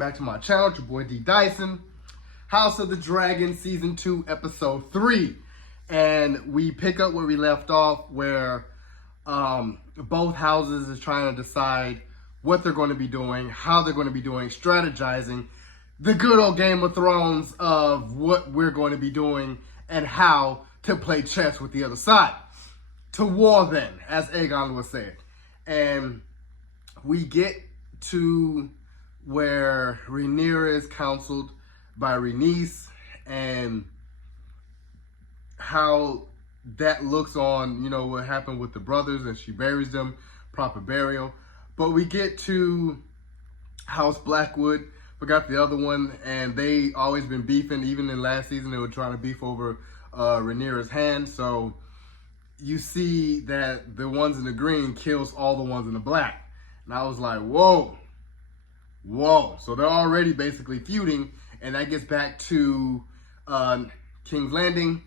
back to my channel. It's your boy D Dyson. House of the Dragon Season 2 Episode 3. And we pick up where we left off, where both houses is trying to decide what they're going to be doing, how they're going to be doing, strategizing. The good old Game of Thrones of what we're going to be doing and how to play chess with the other side. To war then, as Aegon was saying. And we get to where Rhaenyra is counseled by Rhaenys and how that looks on, you know, what happened with the brothers, and she buries them, proper burial. But we get to House Blackwood, forgot the other one, and they always been beefing. Even in last season, they were trying to beef over Rhaenyra's hand. So you see that the ones in the green kills all the ones in the black. And I was like, whoa. So they're already basically feuding, and that gets back to King's Landing.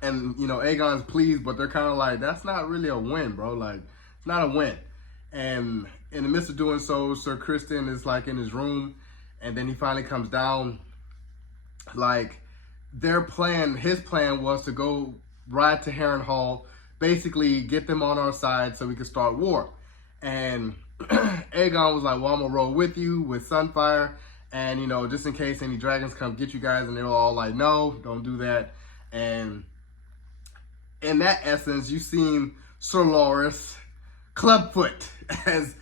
And, you know, Aegon's pleased, but they're kind of like, that's not really a win, bro. Like, it's not a win. And in the midst of doing so, Sir Criston is like in his room, and then he finally comes down. Like, his plan was to go ride to Harrenhal, basically get them on our side so we could start war. And Aegon was like, well, I'm gonna roll with you with Sunfire, and, you know, just in case any dragons come get you guys. And they were all like, no, don't do that. And in that essence, you seen Sir Loras Clubfoot, as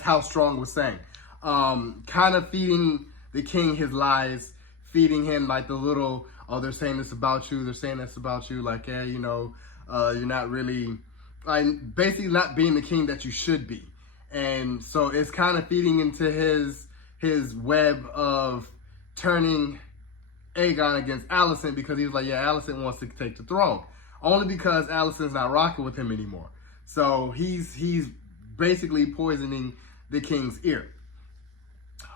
House Strong was saying, kind of feeding the king his lies, feeding him like the little, oh, they're saying this about you, they're saying this about you, like, yeah, you know, you're not really, like, basically not being the king that you should be. And so it's kind of feeding into his web of turning Aegon against Alicent, because he was like, yeah, Alicent wants to take the throne. Only because Alicent's not rocking with him anymore. So he's basically poisoning the king's ear.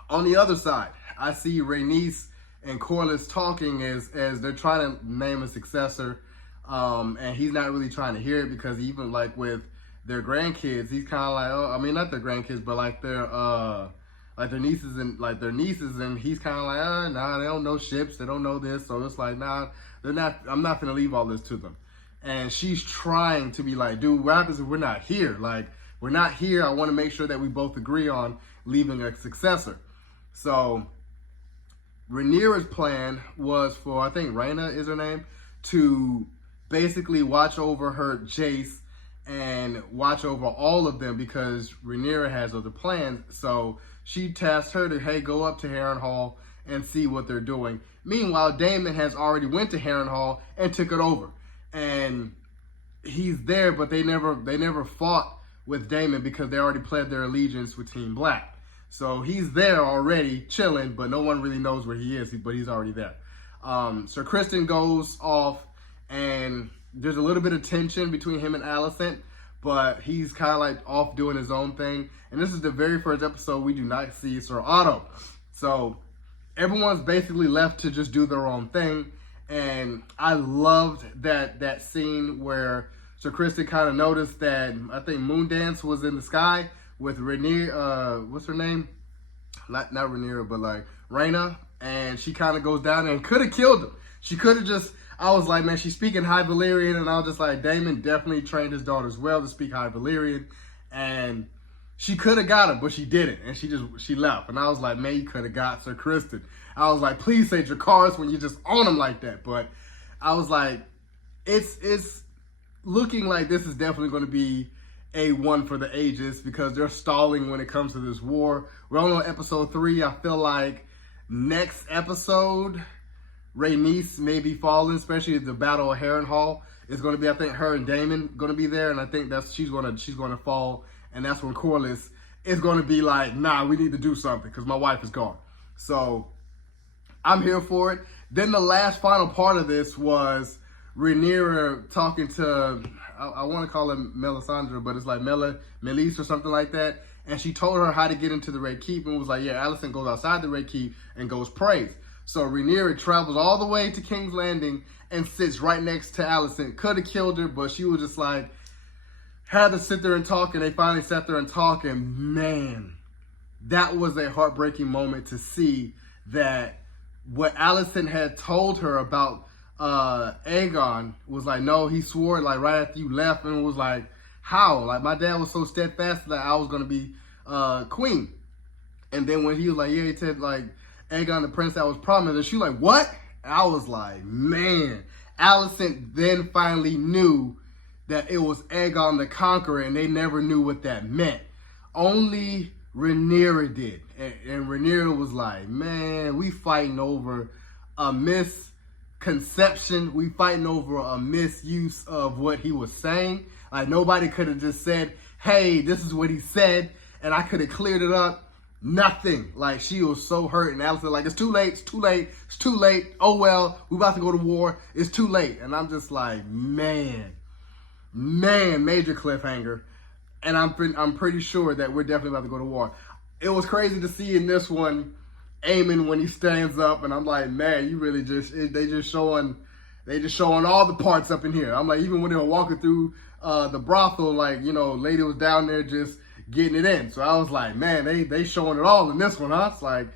On the other side, I see Rhaenys and Corlys talking as they're trying to name a successor. And he's not really trying to hear it, because even like with their grandkids, he's kind of like, oh, I mean, not their grandkids, but like their nieces, and he's kind of like, nah, they don't know ships, they don't know this. So it's like, nah, I'm not gonna leave all this to them. And she's trying to be like, dude, what happens if we're not here? Like, we're not here. I want to make sure that we both agree on leaving a successor. So Rhaenyra's plan was for, I think Rhaena is her name, to basically watch over her Jace and watch over all of them, because Rhaenyra has other plans. So she tasked her to, hey, go up to Harrenhal and see what they're doing. Meanwhile, Daemon has already went to Harrenhal and took it over. And he's there, but they never fought with Daemon, because they already pledged their allegiance with Team Black. So he's there already chilling, but no one really knows where he is, but he's already there. Sir Criston goes off, and there's a little bit of tension between him and Alicent, but he's kind of like off doing his own thing. And this is the very first episode we do not see Sir Otto. So everyone's basically left to just do their own thing. And I loved that scene where Sir Criston kind of noticed that, I think Moondance was in the sky with Rhaenyra, what's her name? Not Rhaenyra, but like Rhaena. And she kind of goes down there and could have killed him. She could have just, I was like, man, she's speaking High Valyrian. And I was just like, Daemon definitely trained his daughters well to speak High Valyrian. And she could have got him, but she didn't. And she left. And I was like, man, you could have got Sir Criston. I was like, please say Dracarys when you just on him like that. But I was like, it's looking like this is definitely going to be a one for the ages, because they're stalling when it comes to this war. We're only on episode 3. I feel like next episode, Rhaenys may be falling, especially the Battle of Harrenhal. It's going to be, I think, her and Daemon going to be there, and I think she's going to fall, and that's when Corlys is going to be like, nah, we need to do something because my wife is gone. So I'm here for it. Then the last final part of this was Rhaenyra talking to, I want to call her Melisandre, but it's like Melis or something like that. And she told her how to get into the Red Keep, and was like, yeah, Alicent goes outside the Red Keep and goes praise. So Rhaenyra travels all the way to King's Landing and sits right next to Alicent. Could have killed her, but she was just like, had to sit there and talk, and they finally sat there and talk, and man, that was a heartbreaking moment to see that what Alicent had told her about Aegon was like, no, he swore like right after you left, and it was like, how? Like my dad was so steadfast that I was gonna be queen. And then when he was like, yeah, he said like Aegon the prince that was promised, and she was like, what? And I was like, man. Alicent then finally knew that it was Aegon the Conqueror, and they never knew what that meant. Only Rhaenyra did. And Rhaenyra was like, man, we fighting over a misconception. We fighting over a misuse of what he was saying. Like nobody could have just said, hey, this is what he said, and I could have cleared it up. Nothing. Like she was so hurt, and Alicent like, it's too late, it's too late, it's too late. Oh well, we about to go to war. It's too late. And I'm just like, man, major cliffhanger. And I'm pretty sure that we're definitely about to go to war. It was crazy to see in this one, Aemon when he stands up, and I'm like, man, you really they just showing all the parts up in here. I'm like, even when they were walking through the brothel, like, you know, lady was down there just getting it in. So I was like, man, they showing it all in this one, huh? It's like,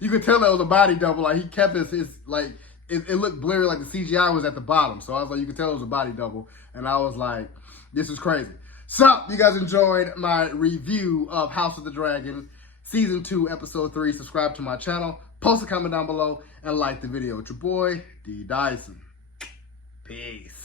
you could tell that was a body double. Like, he kept his like, it looked blurry, like the CGI was at the bottom. So I was like, you could tell it was a body double. And I was like, this is crazy. So, you guys enjoyed my review of House of the Dragon, Season 2, Episode 3. Subscribe to my channel, post a comment down below, and like the video. It's your boy, D. Dyson. Peace.